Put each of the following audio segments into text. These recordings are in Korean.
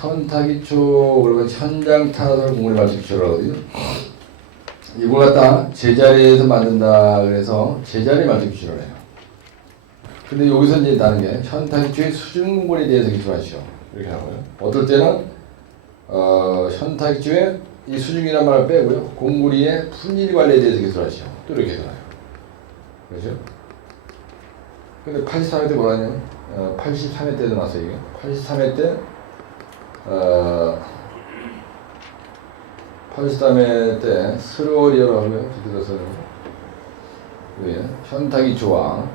현타기초 그리고 현장 타설 공물의 말투기초라고 하거든요. 이걸 갖다 제자리에서 만든다 그래서 제자리 말투기초를 해요. 근데 여기서 이제 다른 게 현타기초의 수준 공물에 대해서 기술하시오. 이렇게 하고요. 어떨 때는 현타기초의 이 수중이란 말을 빼고요. 공무리의 품질 관리에 대해서 기술하시오. 또 이렇게 해서요. 그렇죠? 근데 83회 때 뭐라냐면 83회 때도 나왔어요. 이게 83회 때 83회 때 스로리어라고 하고요. 들어서 현타기초와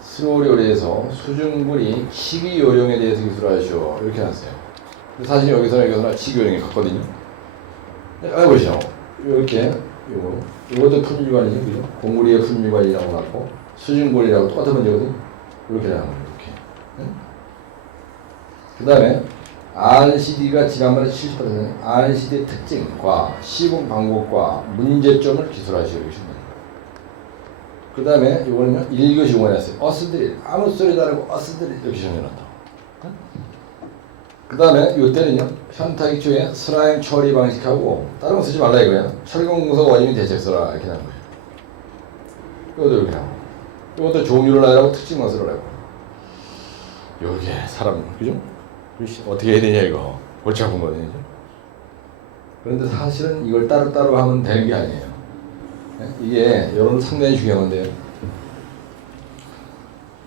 스로리어에서 수중물이 치기 요령에 대해서 기술하시오. 이렇게 해놨어요. 사실 여기서는 치기 요령이 같거든요. 보시죠. 이렇게 요것도 품질관리죠, 그죠? 공무리의 품질관리라고 하고 수중물이라고 똑같은 문제거든요. 이렇게 나오는 거예요. 이렇게. 그 다음에 RCD가 지난번에 70%는 RCD의 특징과 시공 방법과 문제점을 기술하시고 계십니다. 그 다음에 이거는요 1교시 5에 했어요. 어스드릴 아무 소리 다르고 어스드릴 이렇게 정해놨다. 그 다음에 이때는요 현타기초의 슬라임 처리 방식하고 다른 거 쓰지 말라 이거야. 철공공석 원인이 대책서라 이렇게 나온 거예요. 이것도 이렇게 하고 이것도 종류를 하라고 특징만 쓰라고. 요게 사람 그죠? 어떻게 해야 되냐 이거 골치 아픈 거죠. 그런데 사실은 이걸 따로따로 하면 되는 게 아니에요. 이게 여러분 상당히 중요한 건데요.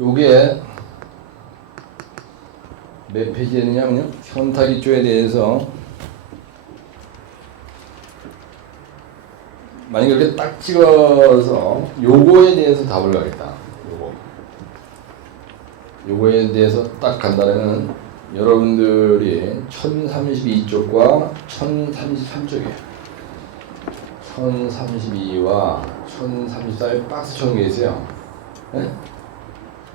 요게 몇 페이지에 있느냐면요. 현타기초에 대해서 만약에 이렇게 딱 찍어서 요거에 대해서 답을 가겠다. 요거에 대해서 딱 간다면 여러분들이 1032쪽과 1033쪽이에요. 1032와 1034에 박스 쳐놓은 게 있어요. 네?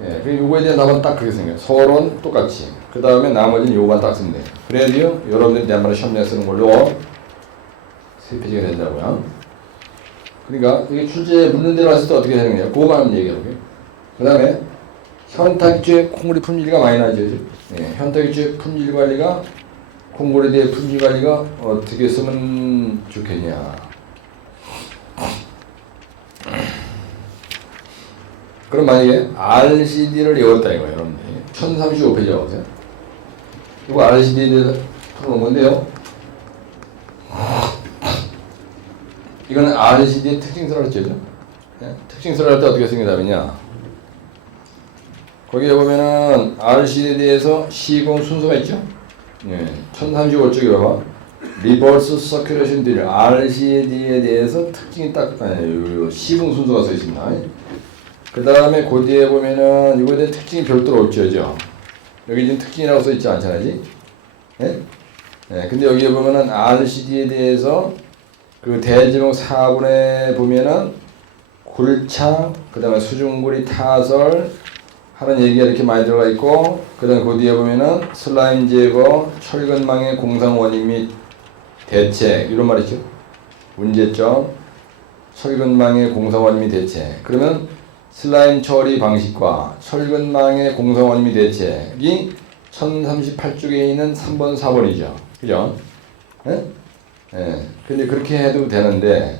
예, 그리고 요거에 대한 답은 딱 그렇게 생겨요. 서론 똑같이. 그 다음에 나머지는 요거만 딱 쓰면 돼요. 그래야지요, 여러분들이 내한번에 시험장에 쓰는 걸로 3페이지가 된다고요. 그러니까 이게 출제에 묻는 대로 했을 때 어떻게 되는 거냐. 그거만 얘기해볼게요. 그 다음에 현타기초의 콩고리 품질가 많이 나죠. 예, 현타기초의 품질 관리가 콩고리에 대해 품질 관리가 어떻게 쓰면 좋겠냐. 그럼 만약에 RCD를 외웠다 이거예요, 여러분들. 1035페이지라고 하세요. 이거 RCD에 대해서 풀어놓은 건데요. 이거는 RCD의 특징서를 했죠. 네? 특징서를 할 때 어떻게 생긴다면요. 거기에 보면은 RCD에 대해서 시공 순서가 있죠. 네. 1035쪽이라고 리버스 서큘레이션 딜 RCD에 대해서 특징이 딱 시공 순서가 써 있습니다. 그 다음에 그 뒤에 보면은 이거에 대한 특징이 별도로 없죠. 여기 지금 특징이라고 써 있지 않잖아요. 네? 네. 근데 여기에 보면은 RCD에 대해서 그 대지목 4분에 보면은 굴착, 그 다음에 수중구리 타설 하는 얘기가 이렇게 많이 들어가 있고, 그 다음에 그 뒤에 보면은 슬라임 제거, 철근망의 공상 원인 및 대책, 이런 말이죠. 문제점, 철근망의 공상 원인 및 대책. 그러면 슬라임 처리 방식과 철근망의 공상 원인 및 대책이 1038쪽에 있는 3번, 4번이죠. 그죠? 예? 예. 근데 그렇게 해도 되는데,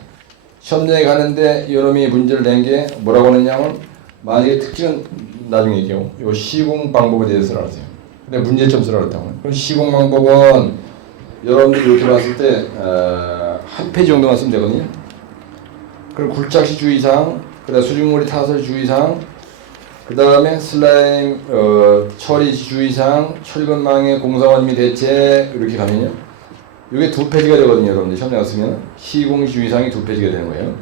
시험장에 가는데 이놈이 문제를 낸 게 뭐라고 하느냐면, 만약에 특징은 나중에 얘기하고, 요 시공 방법에 대해서 쓰라 그랬어요. 근데 문제점 쓰라 그랬다고. 그럼 시공 방법은 여러분들이 이렇게 봤을 때, 한 페이지 정도만 쓰면 되거든요. 그럼 굴착시 주의사항, 그 다음에 수중물이 타설 주의사항, 그 다음에 슬라임 처리 주의사항, 철근망의 공사원 및 대책, 이렇게 가면요. 이게 2페이지가 되거든요, 여러분들. 시험에 쓰면 시공 주의사항이 2페이지가 되는 거예요.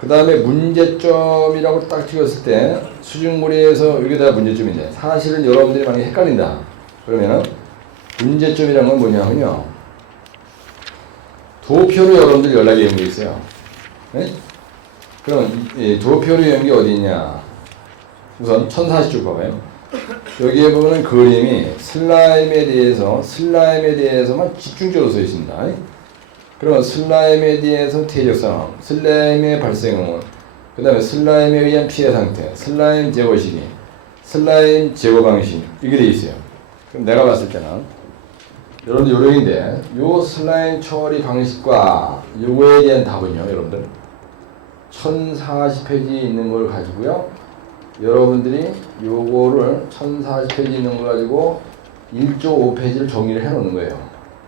그 다음에 문제점이라고 딱 찍었을 때 수중물에서 여기다가 문제점인데 사실은 여러분들이 만약에 헷갈린다 그러면은 문제점이라는 건 뭐냐면요, 도표로 여러분들 연락이 오는 게 있어요. 네? 그럼 이 도표로 오는 게 어디 있냐. 우선 1040쪽 봐봐요. 여기에 보면 그림이 슬라임에 대해서만 집중적으로 써 있습니다. 그러면 슬라임에 대해서 퇴적 상황, 슬라임의 발생은, 그 다음에 슬라임에 의한 피해 상태, 슬라임 제거 시기, 슬라임 제거 방식, 이게 돼 있어요. 그럼 내가 봤을 때는 여러분들 요령인데 요 슬라임 처리 방식과 요거에 대한 답은요 여러분들 1040페이지에 있는 걸 가지고요 여러분들이 요거를 1040페이지 있는 걸 가지고 1.5페이지를 정리를 해 놓는 거예요.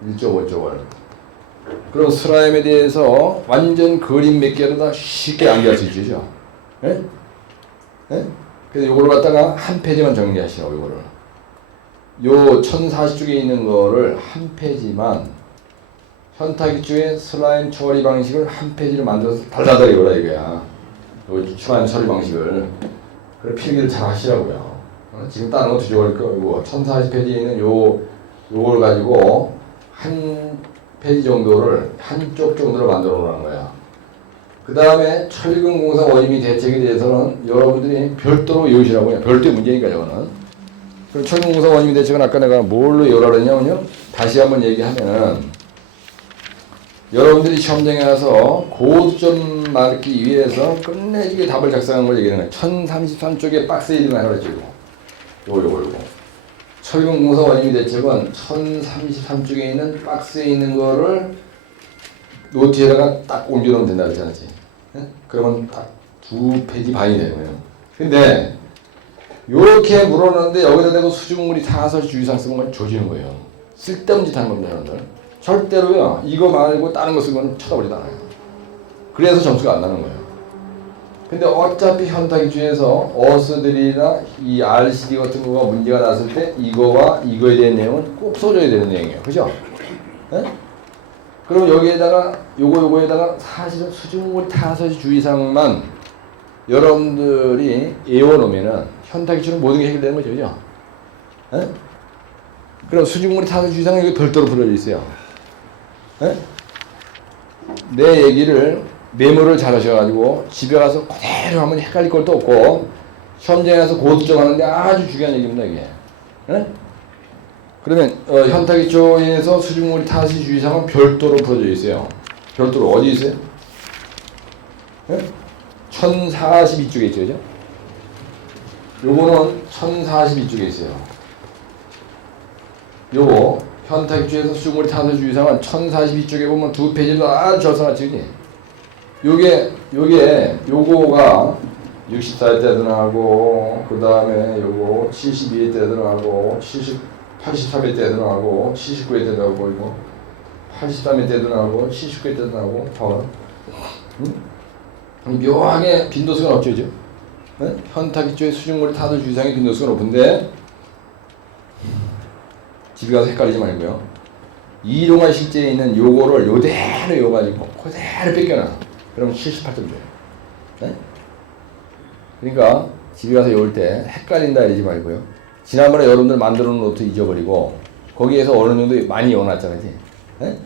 1.5쪽을. 그럼 슬라임에 대해서 완전 그림 몇 개로 다 쉽게 암기할 수 있죠. 예? 예? 그래서 요거를 갖다가 한 페이지만 정리하시라고 요거를. 요 1040쪽에 있는 거를 한 페이지만 현타기 쪽에 슬라임 처리 방식을 한 페이지를 만들어서 달달하게 요라 이거야. 요 슬라임 처리 방식을. 그래 필기를 잘 하시라고요. 지금 다른 거 뒤져버릴 거 이거 1040페이지에 있는 요걸 가지고 한 페이지 정도를 한쪽 정도로 만들어 놓는 거야. 그 다음에 철근공사 원인미 대책에 대해서는 여러분들이 별도로 외우시라고요. 별도의 문제니까 저거는. 그럼 철근공사 원인미 대책은 아까 내가 뭘로 외우라 그랬냐면요. 다시 한번 얘기하면은 여러분들이 시험장에 가서 고점 맞기 위해서 끝내주게 답을 작성한 걸 얘기하는 거예요. 1033쪽에 박스에 있는 거 하나 그랬죠. 요거. 철근공사 원인미 대책은 1033쪽에 있는 박스에 있는 거를 노트에다가 딱 옮겨놓으면 된다 그랬잖아. 그러면 딱 2페이지 반이 되는 거예요. 근데 요렇게 물어놨는데 여기다 대고 수중물이 타서 주의사항 쓰는 건 조지는 거예요. 쓸데없는 짓 하는 겁니다, 여러분들. 절대로요. 이거 말고 다른 거 쓰고는 쳐다보지도 않아요. 그래서 점수가 안 나는 거예요. 근데 어차피 현타기주에서 어스들이나 이 RCD 같은 거가 문제가 났을 때 이거와 이거에 대한 내용은 꼭 써줘야 되는 내용이에요. 그죠? 네? 그럼 여기에다가 요거에다가 사실은 수중물 타서 주의사항만 여러분들이 외워놓으면은 현타기주는 모든 게 해결되는 거죠. 그죠? 네? 그럼 수중물이 타서 주의사항은 여기 별도로 풀어져 있어요. 네? 내 얘기를 메모를 잘 하셔가지고 집에 가서 그대로 하면 헷갈릴 것도 없고 시험장에 가서 고득점 하는데 아주 중요한 얘기입니다 이게. 네? 그러면 현타기 쪽에서 수중물이 타시 주의사항은 별도로 풀어져 있어요. 별도로 어디 있어요? 네? 1042쪽에 있죠. 그죠? 요거는 1042쪽에 있어요. 요거 현타기주에서 수중물이 타서 주의사항은 1042쪽에 보면 2페이지도 아주 절상하지. 요거가 64회 때도 나오고 그 다음에 요거 72회 때도 나오고 83회 때도 나오고 79회 때도 나오고 이거 83회 때도 나오고 79회 때도 나오고 봐봐. 묘하게 빈도수가 높죠. 네? 현타기주의 수중물이 타서 주의사항의 빈도수가 높은데 집에 가서 헷갈리지 말고요. 이동한 실제에 있는 요거를 요대로 외워가지고 그대로 뺏겨놔. 그럼 78점 줘요. 네? 그러니까 집에 가서 외울 때 헷갈린다 이러지 말고요. 지난번에 여러분들 만들어 놓은 노트 잊어버리고 거기에서 어느 정도 많이 외워놨잖아요. 네?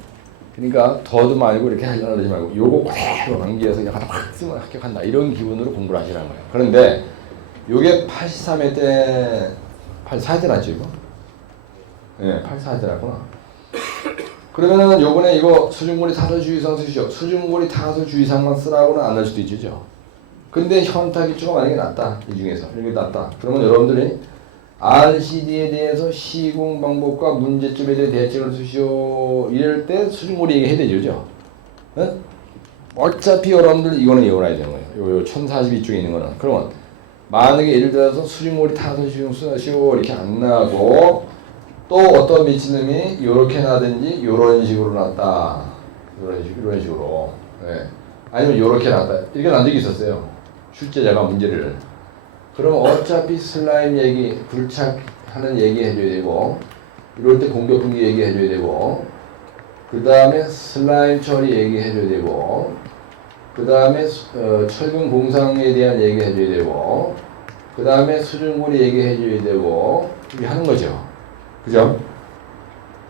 그러니까 더도 말고 이렇게 하려고 그러지 말고 요거 그대로 암기해서 그냥 하다 확 쓰면 합격한다. 이런 기분으로 공부를 하시라는 거예요. 그런데 요게 83회 때 84회 때 났죠 이거? 네, 84회 때 났구나. 그러면은 요번에 이거 수중물이 타서 주의사항 쓰시죠. 수중물이 타서 주의사항만 쓰라고는 안 할 수도 있죠. 근데 현타기주가 만약에 났다. 이 중에서 이렇게 났다. 그러면 여러분들이 RCD에 대해서 시공 방법과 문제점에 대해 대책을 쓰시오. 이럴 때 수중물이 얘기해야 되죠. 네? 어차피 여러분들 이거는 외워놔야 되는 거예요. 요 1042쪽에 있는 거는. 그러면 만약에 예를 들어서 수중물이 타서 쓰시오 이렇게 안 나고 또 어떤 미친놈이 요렇게 나든지 요런 식으로 났다. 이런 식으로. 네. 아니면 요렇게 났다. 이렇게 난 적이 있었어요. 출제자가 문제를. 그럼 어차피 슬라임 얘기, 굴착하는 얘기 해줘야 되고, 이럴 때 공격 분기 얘기 해줘야 되고, 그 다음에 슬라임 처리 얘기 해줘야 되고, 그 다음에 철근 공상에 대한 얘기 해줘야 되고, 그 다음에 수중물이 얘기 해줘야 되고, 이렇게 하는 거죠. 그죠?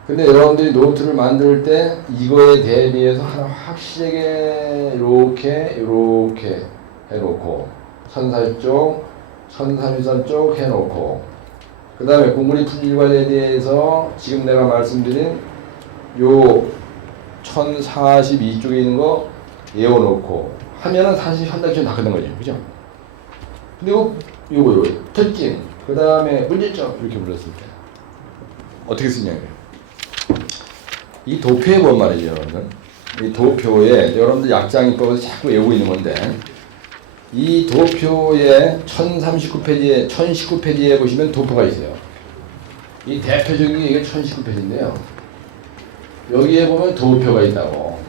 근데 여러분들이 노트를 만들 때 이거에 대비해서 하나 확실하게 이렇게 해놓고 1040쪽, 1033쪽 해놓고 그 다음에 공부리 풀이관에 대해서 지금 내가 말씀드린 요 1042쪽에 있는 거 외워놓고 하면은 사실 현장시험 다 끝난 거죠. 그죠? 근데 요거 특징, 그 다음에 문제점 이렇게 불렀을 때 어떻게 쓰냐고요. 이 도표에 본 말이죠, 여러분들. 이 도표에 여러분들 약장입법에서 자꾸 외우고 있는 건데 이 도표에 1039페이지에 1019페이지에 보시면 도표가 있어요. 이 대표적인 게 이게 1019페이지인데요. 여기에 보면 도표가 있다고.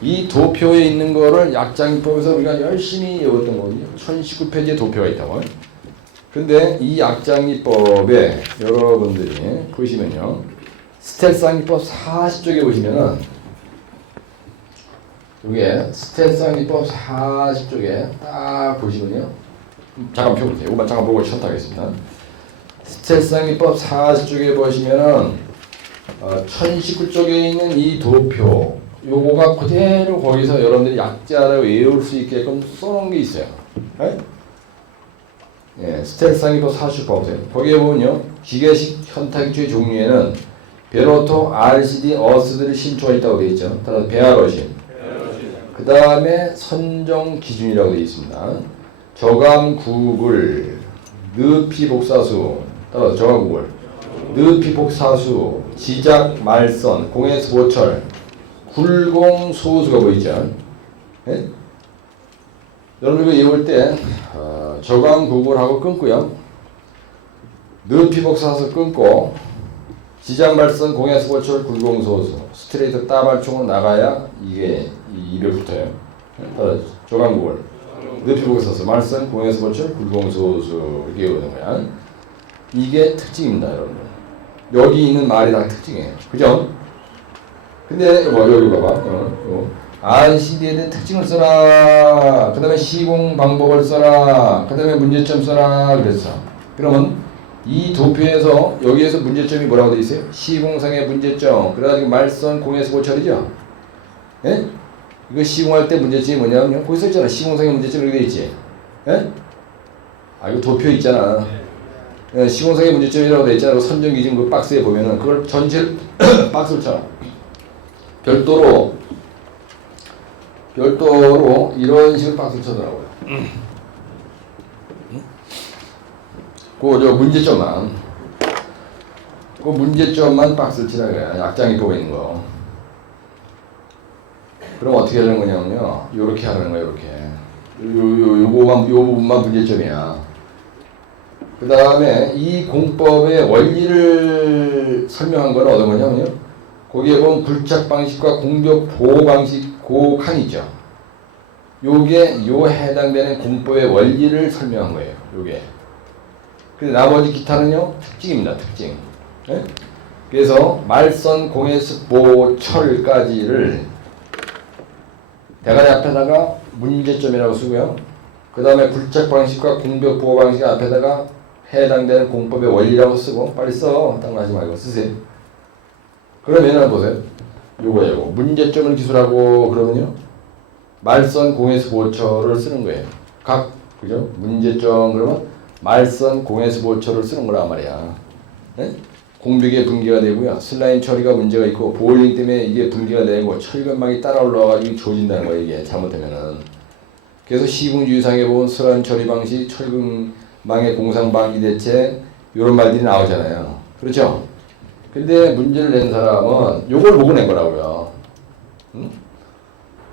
이 도표에 있는 거를 약장입법에서 우리가 열심히 외웠던 거거든요. 1019페이지에 도표가 있다고. 근데 이 약장입법에 여러분들이 보시면요. 스텔상기법 40쪽에 보시면은 이게 스텔상기법 40쪽에 딱 보시면요. 잠깐 펴보세요. 이거만 잠깐 보고 쉬었다겠습니다. 스텔상기법 40쪽에 보시면은 1019쪽에 있는 이 도표 요거가 그대로 거기서 여러분들이 약자를 외울 수 있게끔 써놓은 게 있어요. 네? 예, 스텔상기법 40쪽 보세요. 거기에 보면요. 기계식 현타기초의 종류에는 베로토, RCD, 어스들이 신초가 있다고 되어 있죠. 따라서 배아러신. 그 다음에 선정 기준이라고 되어 있습니다. 저감 구글, 느피 복사수, 따라서 저감 구글, 느피 복사수, 지작 말선, 공해수 보철, 굴공 소수가 보이죠. 네? 여러분 이거 외울 때 저감 구글하고 끊고요. 느피 복사수 끊고 지장 발선 공해수 보철 굴공 소수 스트레이트 따발총으로 나가야 이게 입에 붙어요. 조강국을 높이 보고 써서 말선 공해수 보철 굴공 소수 이렇게 외우는 거야. 이게 특징입니다, 여러분. 여기 있는 말이 다 특징이에요. 그죠? 근데 뭐 여기 봐봐. RCD에 대한 특징을 써라. 그 다음에 시공 방법을 써라. 그 다음에 문제점 써라. 그랬어. 그러면 이 도표에서 여기에서 문제점이 뭐라고 되어 있어요? 시공상의 문제점. 그래가지고 말선 공해수 보철이죠. 예? 이거 시공할 때 문제점이 뭐냐면 거기 써 있잖아. 시공상의 문제점 이렇게 되어 있지. 예? 아 이거 도표 있잖아. 예, 시공상의 문제점이라고 되어 있잖아. 선정 기준 그 박스에 보면은 그걸 전체 박스를 쳐. 별도로 이런 식으로 박스를 쳐더라고요. 그 문제점만 박스를 치라 그래. 약장이 보고 있는 거. 그럼 어떻게 하는 거냐면요. 요렇게 하는 거야, 요렇게. 요 부분만 문제점이야. 그 다음에 이 공법의 원리를 설명한 건 어떤 거냐면요. 거기에 보면 굴착 방식과 공격 보호 방식 그 칸이 있죠. 요게 요 해당되는 공법의 원리를 설명한 거예요. 요게. 근데 나머지 기타는요 특징입니다. 특징. 네? 그래서 말선 공해수 보철까지를 대가리 앞에다가 문제점이라고 쓰고요. 그 다음에 굴착 방식과 공격 보호 방식 앞에다가 해당되는 공법의 원리라고 쓰고 빨리 써. 딴 거 하지 말고 쓰세요. 그러면은 보세요. 요거 문제점을 기술하고 그러면요 말선 공해수 보철을 쓰는 거예요. 그죠? 문제점 그러면 말선 공해수 보철을 쓰는 거란 말이야. 네? 공백의 붕괴가 되고요. 슬라임 처리가 문제가 있고 보일링 때문에 이게 붕괴가 되고 철근막이 따라 올라와가지고 조진다는 거예요. 이게 잘못되면은. 그래서 시공주의상에 보면 슬라임 처리 방식, 철근망의 공상 방지 대책 이런 말들이 나오잖아요. 그렇죠? 근데 문제를 낸 사람은 요걸 보고 낸 거라고요. 응?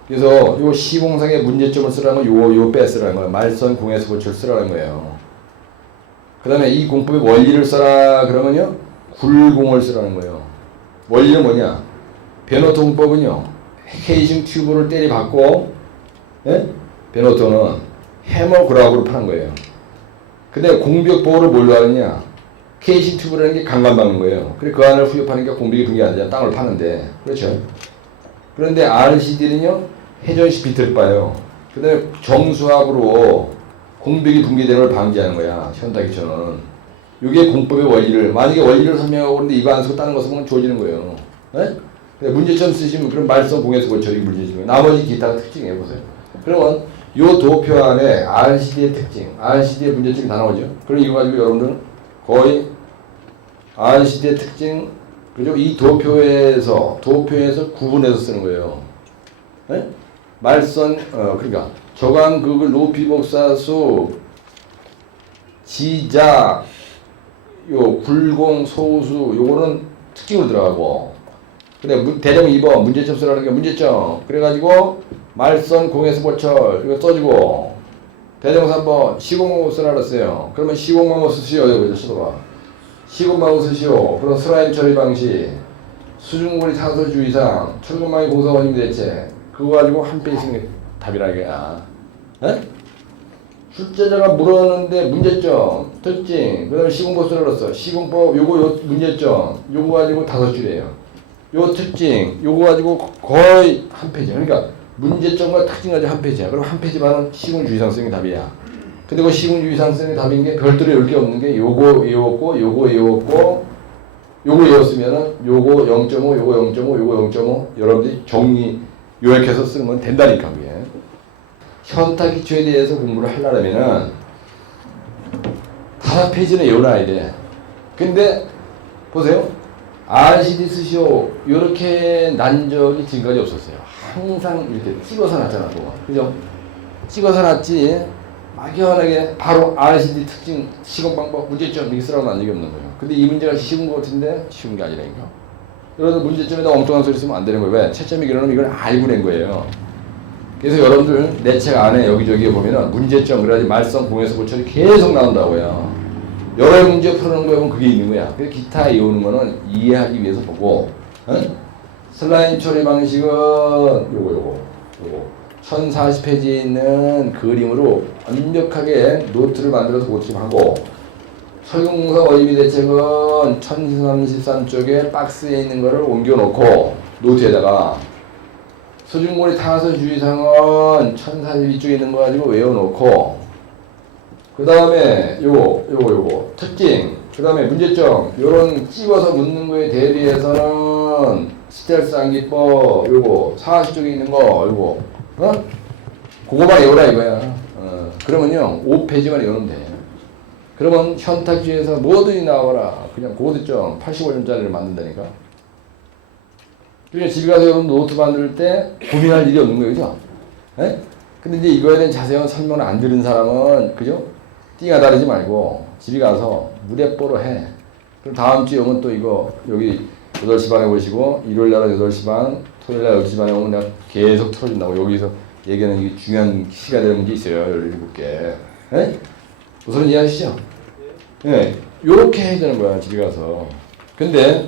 그래서 요 시공상의 문제점을 쓰라는 건 요 빼쓰라는 거예요. 말선 공해수 보철 쓰라는 거예요. 그 다음에 이 공법의 원리를 써라 그러면요 굴공을 쓰라는 거예요. 원리는 뭐냐? 베노토 공법은요 케이징 튜브를 때리박고 예? 베노토는 해머 그라브로 파는 거예요. 근데 공벽 보호를 뭘로 하느냐? 케이징 튜브라는 게 강간 박는 거예요. 그래 그 안을 후협하니까 공벽이 붕괴 안 되잖아. 땅을 파는데 그렇죠? 그런데 RCD는요 회전식 비트를 빠요. 그 다음에 정수압으로 공벽이 붕괴되는 걸 방지하는 거야. 현타기초는. 이게 공법의 원리를 만약에 원리를 설명하고 그러는데 이거 안 쓰고 다른 거 쓰면 조지는 거예요. 네? 문제점 쓰시면 그럼 말선 공해수 보철이 문제점이에요. 나머지 기타가 특징이에요. 보세요. 그러면 요 도표 안에 RCD의 특징, RCD의 문제점이 다 나오죠. 그럼 이거 가지고 여러분들은 거의 RCD의 특징, 그죠? 이 도표에서 구분해서 쓰는 거예요. 네? 말선, 그러니까 저강극을 높이 복사수, 지작, 요 굴공 소수 요거는 특징으로 들어가고 근데 대령 2번 문제점 쓰라는 게 문제점. 그래가지고 말선 공에서 보철 이거 써주고 대령 3번 시공방법 쓰라 그랬어요. 그러면 시공방법 쓰시오. 여기서 써봐. 시공방법 쓰시오. 그럼 슬라임 처리 방식 수중거리 타서 주의상 철근망이 공사원님 대체 그거 가지고 한 페이지 쓰는 게 답이라 이거야. 에? 출제자가 물었는데 문제점, 특징, 그 다음에 시공법 쓰라 그랬어. 시공법 요거 요 문제점 요거 가지고 5줄이에요. 요 특징 요거 가지고 거의 한 페이지. 그러니까 문제점과 특징 가지고 한 페이지야. 그럼 한 페이지만은 시공주의상 쓰는 게 답이야. 근데 그 시공주의상 쓰는 게 답인 게 별도로 열 게 없는 게 요거 외웠고 요거 외웠고 요거 외웠으면은 요거 0.5 요거 0.5 요거 0.5 여러분들이 정리 요약해서 쓰는 건 된다니까 그게. 현타 기초에 대해서 공부를 하려면은 5페이지는 외워놔야 돼. 근데 보세요. RCD 쓰시오. 요렇게 난 적이 지금까지 없었어요. 항상 이렇게 찍어서 놨잖아, 또. 그죠? 찍어서 놨지. 막연하게 바로 RCD 특징, 시공방법, 문제점 이렇게 쓰라고 난 적이 없는 거예요. 근데 이 문제가 쉬운 것 같은데 쉬운 게 아니라니까. 여러분들 문제점에다 엉뚱한 소리 쓰면 안 되는 거예요. 왜? 채점이 그러면 이걸 알고 낸 거예요. 그래서 여러분들 내 책 안에 여기저기 보면은 문제점 그래야지 말썽 공에서 보철이 계속 나온다고요. 여러 문제 풀어놓은 거에 보면 그게 있는 거야. 그래서 기타 이오는 거는 이해하기 위해서 보고, 슬라임 처리 방식은 요거 1040페이지에 있는 그림으로 완벽하게 노트를 만들어서 고침하고, 설공사 원리비 대책은 1033쪽에 박스에 있는 거를 옮겨놓고 노트에다가 수중거리 타서 주의사항은 1042쪽에 있는 거 가지고 외워놓고, 그 다음에 요거 특징, 그 다음에 문제점 요런 찍어서 묻는 거에 대비해서는 스텔스 암기법 요거 40쪽에 있는 거 요거 그거만 외우라 이거야. 그러면요 5페이지만 외우면 돼. 그러면 현탁지에서 뭐든지 나와라. 그냥 고득점 85점짜리를 만든다니까. 그러니까 집에 가서 여러분 노트 만들 때 고민할 일이 없는 거예요. 그죠? 에? 근데 이제 이거에 대한 자세한 설명을 안 들은 사람은, 그죠? 띵아 다르지 말고 집에 가서 무대뽀로 해. 그럼 다음 주에 오면 또 이거 여기 8시 반에 오시고 일요일 날 8시 반, 토요일 날 12시 반에 오면 내가 계속 틀어준다고. 여기서 얘기하는 이게 중요한 시가 되는 문제 있어요. 17개. 에? 우선 이해하시죠? 예. 요렇게 해야 되는 거야, 집에 가서. 근데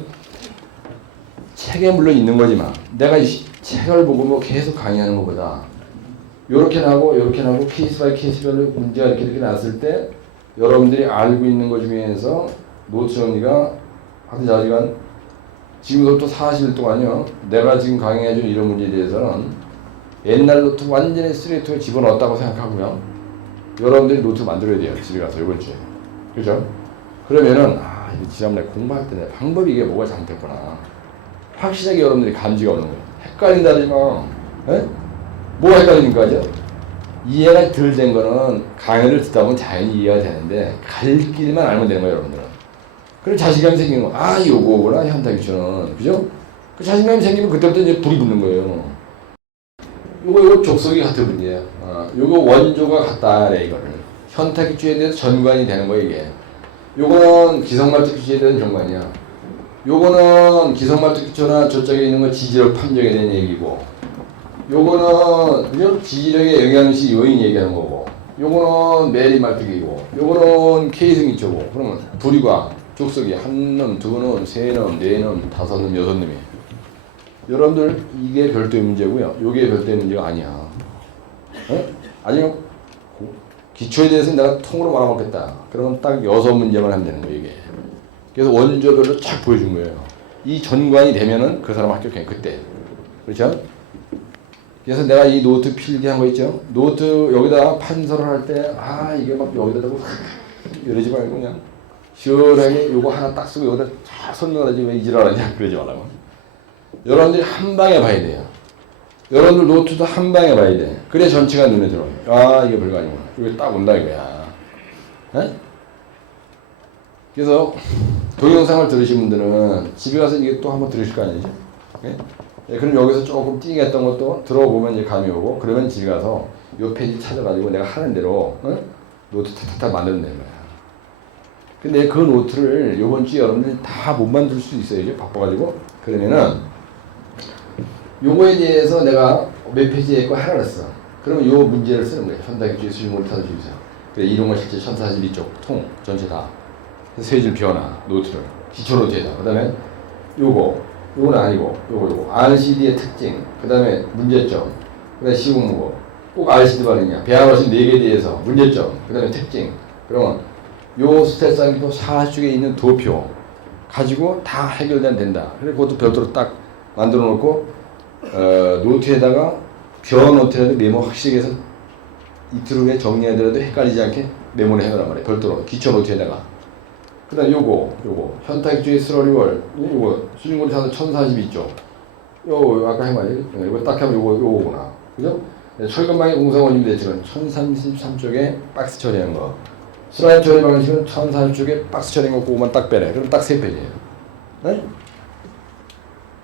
책에 물론 있는 거지만 내가 이 책을 보고 뭐 계속 강의하는 것보다 요렇게 나고 요렇게 나고 케이스 바이 케이스별로 문제가 이렇게 나왔을 때 여러분들이 알고 있는 것 중에서 노트 정리가 하여튼 자지간 지금부터 40일 동안요 내가 지금 강의해준 이런 문제에 대해서는 옛날 노트 완전히 쓰레기통에 집어넣었다고 생각하고요 여러분들이 노트 만들어야 돼요. 집에 가서 이번 주에. 그죠? 그러면은 이 지난번에 공부할 때 내 방법이 이게 뭐가 잘못됐구나 확실하게 여러분들이 감지가 오는 거예요. 헷갈린다든지 뭐가 헷갈리니까 하죠? 이해가 덜 된 거는 강의를 듣다 보면 자연히 이해가 되는데 갈 길만 알면 되는 거예요, 여러분들은. 그럼 자신감이 생기는 거. 요거구나, 현타기초는. 그죠? 그 자신감이 생기면 그때부터 이제 불이 붙는 거예요. 요거 족속이 같은 문제예요. 요거 원조가 같다, 이거를. 현타기초에 대해서 전관이 되는 거예요, 이게. 요거는 기성말투 기초에 대한 전관이야. 요거는 기성말투 기초나 저쪽에 있는 건 지지력 판정에 대한 얘기고, 요거는 그냥 지지력의 영향시 요인 얘기하는 거고, 요거는 매리말투기고, 요거는 K승 기초고. 그러면 불이과 족속이 한 놈, 두 놈, 세 놈, 네 놈, 다섯 놈, 여섯 놈이. 여러분들 이게 별도의 문제고요. 요게 별도의 문제가 아니야. 아니면 기초에 대해서 내가 통으로 말아먹겠다. 그러면 딱 6문제만 하면 되는 거예요, 이게. 그래서 원조별로 쫙 보여준 거예요. 이 전관이 되면은 그 사람 합격해, 그때. 그렇죠? 그래서 내가 이 노트 필기한 거 있죠? 노트 여기다 판서를 할 때, 이게 막 여기다 대고 이러지 말고 그냥 시원하게 요거 하나 딱 쓰고 여기다 쫙 설명을 하지 왜 이지랄하냐? 그러지 말라고. 여러분들이 한 방에 봐야 돼요. 여러분들 노트도 한 방에 봐야 돼. 그래 전체가 눈에 들어요. 이게 별거 아니구나. 이게 딱 온다 이거야. 에? 그래서 동영상을 들으신 분들은 집에 가서 이게 또 한번 들으실 거 아니죠? 그럼 여기서 조금 띵했던 것도 들어보면 이제 감이 오고, 그러면 집에 가서 요 페이지 찾아가지고 내가 하는 대로 노트 탁탁탁 만들면 되는 거야. 근데 그 노트를 요번 주에 여러분들이 다 못 만들 수 있어요. 이제 바빠가지고. 그러면은 요거에 대해서 내가 몇 페이지에 있고 하라 그랬어. 그러면 요 문제를 쓰는 거예요. 현대기주의 수준으로 찾아주세요. 그래, 이런 건 실제 1042쪽 통 전체 다 세 줄 비워놔. 노트를 기초 노트에다. 그 다음에 요거는 아니고 요거 RCD의 특징, 그 다음에 문제점, 그 다음에 시공무고, 꼭 RCD 반응이야. 배합하신 4개에 대해서 문제점, 그 다음에 특징. 그러면 요 스트레스 안기도 4쪽에 있는 도표 가지고 다 해결되면 된다. 그리고 그것도 별도로 딱 만들어 놓고 노트에다가 노트에다 메모 확실히 해서 이틀 후에 정리하더라도 헷갈리지 않게 메모를 해놓으란 말이야. 별도로 기초 노트에다가. 그 다음 요거 현타익주의 스러리월 요거 수준고리 사서 1042쪽 요거 아까 해봐요. 이거 딱 하면 요거구나. 그죠? 철근방의 공사원님 대책은 1033쪽에 박스 처리한 거, 슬라임 처리 방식은 1040쪽에 박스 처리한 거 그거만 딱 빼래. 그럼 딱 3페이지예요. 네?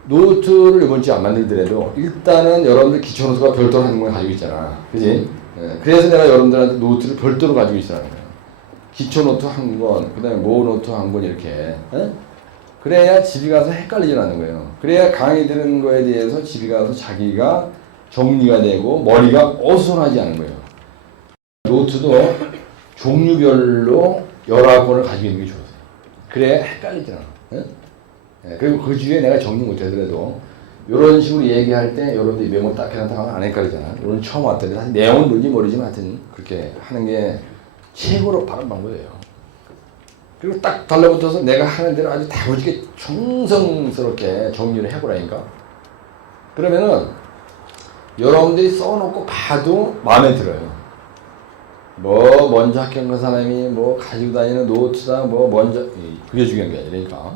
노트를 이번 주에 안 만들더라도 일단은 여러분들 기초 노트가 별도로 하는 걸 가지고 있잖아. 그지? 네. 그래서 내가 여러분들한테 노트를 별도로 가지고 있으라는 거야. 기초 노트 한 권, 그 다음에 모 노트 한 권 이렇게. 네? 그래야 집에 가서 헷갈리지 않는 거예요. 그래야 강의 들은 거에 대해서 집에 가서 자기가 정리가 되고 머리가 어수선하지 않은 거예요. 노트도 종류별로 여러 권을 가지고 있는 게 좋아요. 그래야 헷갈리지 않아. 네? 네, 그리고 그 주에 내가 정리 못하더라도 이런 식으로 얘기할 때 여러분들이 메모 딱 해놨다가 안 헷갈리잖아. 이런 처음 왔더니 사실 내용은 뭔지 모르지만 하여튼 그렇게 하는 게 최고로 바른 방법이에요. 그리고 딱 달라붙어서 내가 하는 대로 아주 다부지게 정성스럽게 정리를 해보라니까. 그러면은 여러분들이 써놓고 봐도 마음에 들어요. 뭐 먼저 합격한 사람이 뭐 가지고 다니는 노트다 뭐 먼저 그게 중요한 게 아니라니까.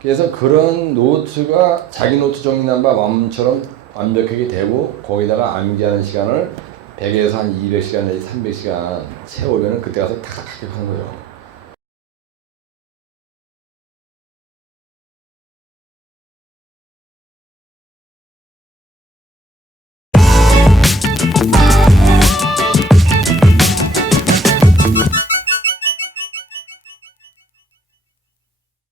그래서 그런 노트가 자기 노트 정리한 바 마음처럼 완벽하게 되고 거기다가 암기하는 시간을 100에서 한 200시간 내지 300시간 채우면 그때 가서 탁탁 합격하는 거예요.